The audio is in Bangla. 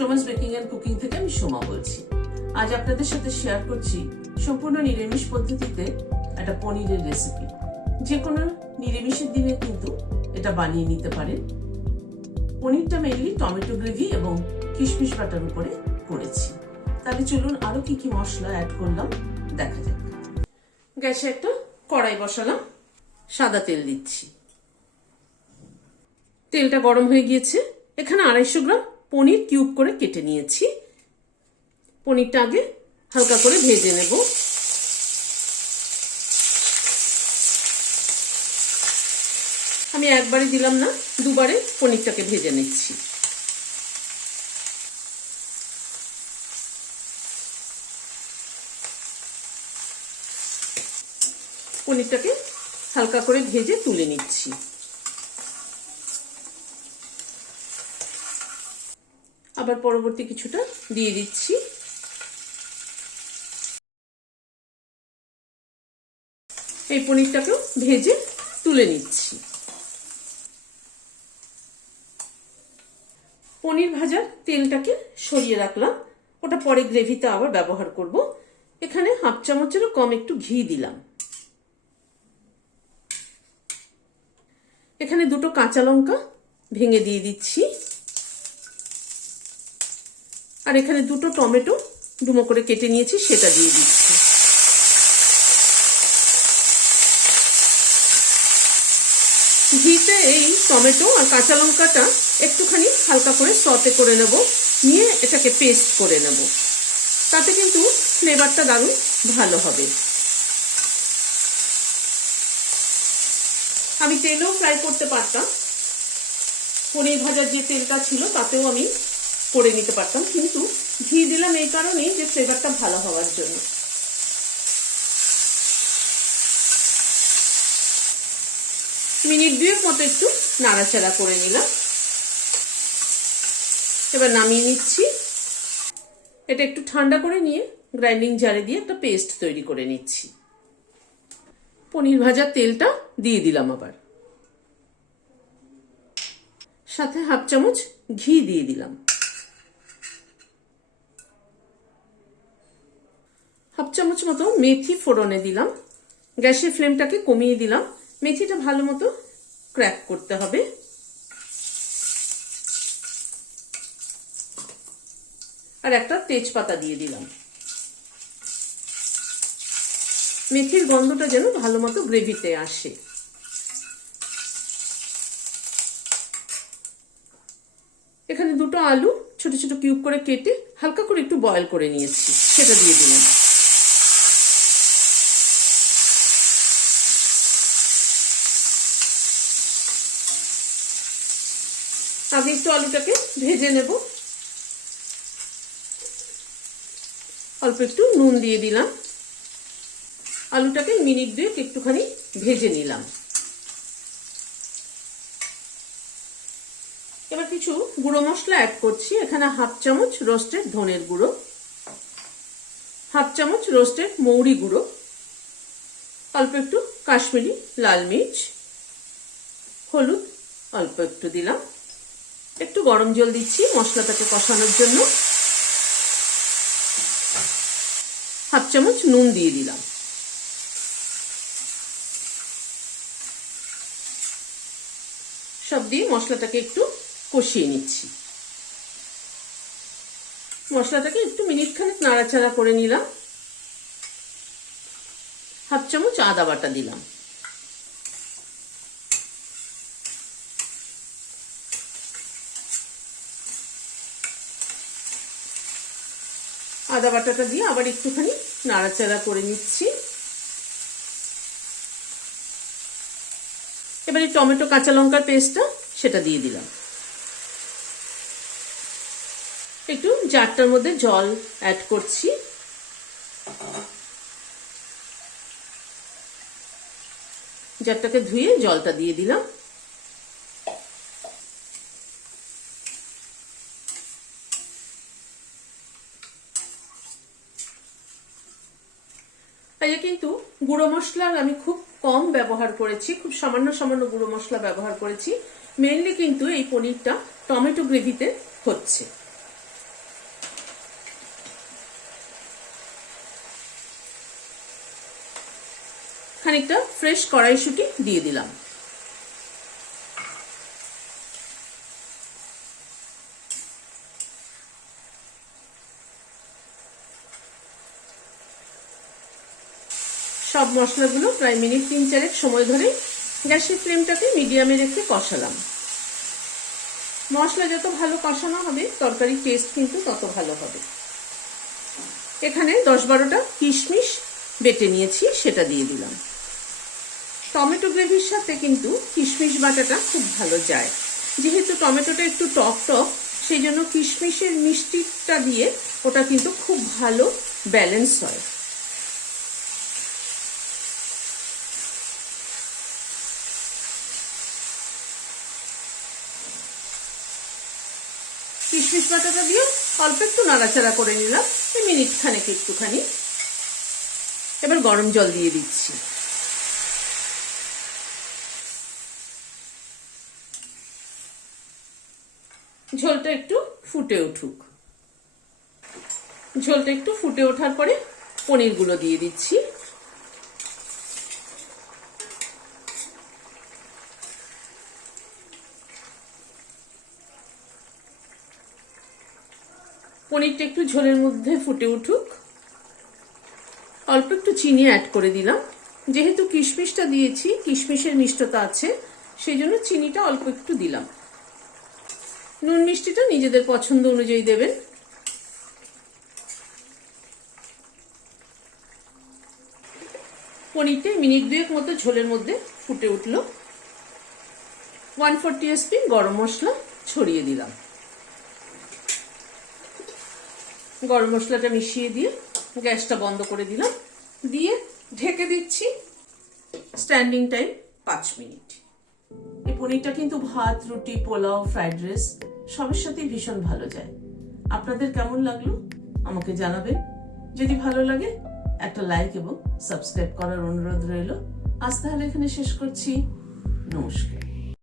সোমাস বেকিং এন্ড কুকিং থেকে আমি সোমা বলছি। আজ আপনাদের সাথে শেয়ার করছি সম্পূর্ণ নিরামিষ পদ্ধতিতে একটা পনিরের রেসিপি। যে কোনো নিরামিষের দিনে কিন্তু এটা বানিয়ে নিতে পারেন। পনিরটা মেনলি টমেটো গ্রেভি এবং কিশমিশ বাটার উপরে করেছি। তাহলে চলুন আরো কি কি মশলা অ্যাড করলাম দেখা যাক। গ্যাসে একটা কড়াই বসালাম, সাদা তেল দিচ্ছি। তেলটা গরম হয়ে গিয়েছে। এখানে 250 গ্রাম পনির কিউব করে কেটে নিয়েছি। পনিরটা আগে হালকা করে ভেজে নেব। আমি একবারে দিলাম না, দুবারে পনিরটাকে ভেজে নিচ্ছি। পনিরটাকে হালকা করে ভেজে তুলে নিচ্ছি। আবার পরবর্তী কিছুটা দিয়ে দিচ্ছি। এই পনিরটাকেও ভেজে তুলে নিচ্ছি। পনির ভাজার তেলটাকে সরিয়ে রাখলাম, ওটা পরে গ্রেভিতে আবার ব্যবহার করব। এখানে 1/2 চামচেরও কম একটু ঘি দিলাম। এখানে 2টো কাঁচা লঙ্কা ভেঙে দিয়ে দিচ্ছি। আর এখানে 2টো টমেটো ডুমো করে কেটে নিয়েছি, সেটা দিয়ে দিচ্ছি। ঘিতে এই টমেটো আর কাঁচা লঙ্কাটা একটুখানি হালকা করে সতে করে নেব, নিয়ে এটাকে পেস্ট করে নেব। তাতে কিন্তু ফ্লেভারটা দারুণ ভালো হবে। আমি তেলেও ফ্রাই করতে পারতাম, পনির ভাজার যে তেলটা ছিল তাতেও আমি করে নিতে পারতাম, কিন্তু ঘি দিলাম এই কারণেই যে ফ্লেভারটা ভালো হওয়ার জন্য। মিনিট 2 মতো একটু নাড়াচাড়া করে নিলাম। এবার নামিয়ে নিচ্ছি। এটা একটু ঠান্ডা করে নিয়ে গ্রাইন্ডিং জারে দিয়ে একটা পেস্ট তৈরি করে নিচ্ছি। পনির ভাজার তেলটা দিয়ে দিলাম, আবার সাথে 1/2 চামচ ঘি দিয়ে দিলাম। 1/2 চামচ মতো মেথি ফোড়নে দিলাম। গ্যাসের ফ্লেমটাকে কমিয়ে দিলাম। মেথিটা ভালো মতো ক্র্যাক করতে হবে। আর একটা তেজপাতা দিয়ে দিলাম। মেথির গন্ধটা যেন ভালো মতো গ্রেভিতে আসে। এখানে 2টো আলু ছোট ছোট কিউব করে কেটে হালকা করে একটু বয়েল করে নিয়েছি, সেটা দিয়ে দিলাম। আগে একটু আলুটাকে ভেজে নেব। অল্প একটু নুন দিয়ে দিলাম। আলুটাকে মিনিট 2 একটুখানি ভেজে নিলাম। এবার কিছু গুঁড়ো মশলা অ্যাড করছি। এখানে 1/2 চামচ রোস্টেড ধনের গুঁড়ো, 1/2 চামচ রোস্টেড মৌরি গুঁড়ো, অল্প একটু কাশ্মীরি লাল মির্চ, হলুদ অল্প একটু দিলাম। একটু গরম জল দিচ্ছি মশলাটাকে কষানোর জন্য। 1/2 চামচ নুন দিয়ে দিলাম। সব দিয়ে মশলাটাকে একটু কষিয়ে নিচ্ছি। মশলাটাকে একটু মিনিট খানেক নাড়াচাড়া করে নিলাম। 1/2 চামচ আদা বাটা দিলাম। আদা বাটাটা দিয়ে আবার একটুখানি নাড়াচাড়া করে নিচ্ছি। এবারে টমেটো কাঁচা লঙ্কার পেস্টটা সেটা দিয়ে দিলাম। একটু জারটার মধ্যে জল অ্যাড করছি। জারটাকে ধুয়ে জলটা দিয়ে দিলাম। কিন্তু গুঁড়ো মশলার আমি খুব কম ব্যবহার করেছি, খুব সামান্য সামান্য গুঁড়ো মশলা ব্যবহার করেছি। মেইনলি কিন্তু এই পনিরটা টমেটো গ্রেভিতে হচ্ছে। খানিকটা ফ্রেশ কড়াইশুঁটি দিয়ে দিলাম। সব মশলাগুলো প্রায় মিনিট 3-4 সময় ধরে গ্যাসের ফ্লেমটাকে মিডিয়ামে রেখে কষালাম। মশলা যত ভালো কষানো হবে তরকারির টেস্ট কিন্তু তত ভালো হবে। এখানে 10-12টা কিশমিশ বেটে নিয়েছি, সেটা দিয়ে দিলাম। টমেটো গ্রেভির সাথে কিন্তু কিশমিশ বাটাটা খুব ভালো যায়। যেহেতু টমেটোটা একটু টক টক, সেই জন্য কিশমিশের মিষ্টিটা দিয়ে ওটা কিন্তু খুব ভালো ব্যালেন্স হয়। কিশমিশ বাটাটা দিয়ে অল্প একটু নাড়াচাড়া করে নিলাম, মিনিট খানেক একটুখানি। এবার গরম জল দিয়ে দিচ্ছি। ঝোলটা একটু ফুটে উঠুক। ঝোলটা একটু ফুটে ওঠার পরে পনিরগুলো দিয়ে দিচ্ছি। পনিরটা একটু ঝোলের মধ্যে ফুটে উঠুক। অল্প একটু চিনি অ্যাড করে দিলাম। যেহেতু কিশমিশটা দিয়েছি, কিশমিশের মিষ্টতা আছে, সেই জন্য চিনিটা অল্প একটু দিলাম। নুন মিষ্টিটা নিজেদের পছন্দ অনুযায়ী দেবেন। পনিরটা মিনিট 2 মতো ঝোলের মধ্যে ফুটে উঠল। 1/4 টিস্পুন গরম মশলা ছড়িয়ে দিলাম। গরম মশলাটা মিশিয়ে দিয়ে গ্যাসটা বন্ধ করে দিলাম, দিয়ে ঢেকে দিচ্ছি। Standing time 5 minute. এই পনিরটা কিন্তু ভাত, রুটি, পোলাও, ফ্রাইড রাইস সবের সাথেই ভীষণ ভালো যায়। আপনাদের কেমন লাগলো আমাকে জানাবেন। যদি ভালো লাগে একটা লাইক এবং সাবস্ক্রাইব করার অনুরোধ রইল। আজ তাহলে এখানে শেষ করছি। নমস্কার।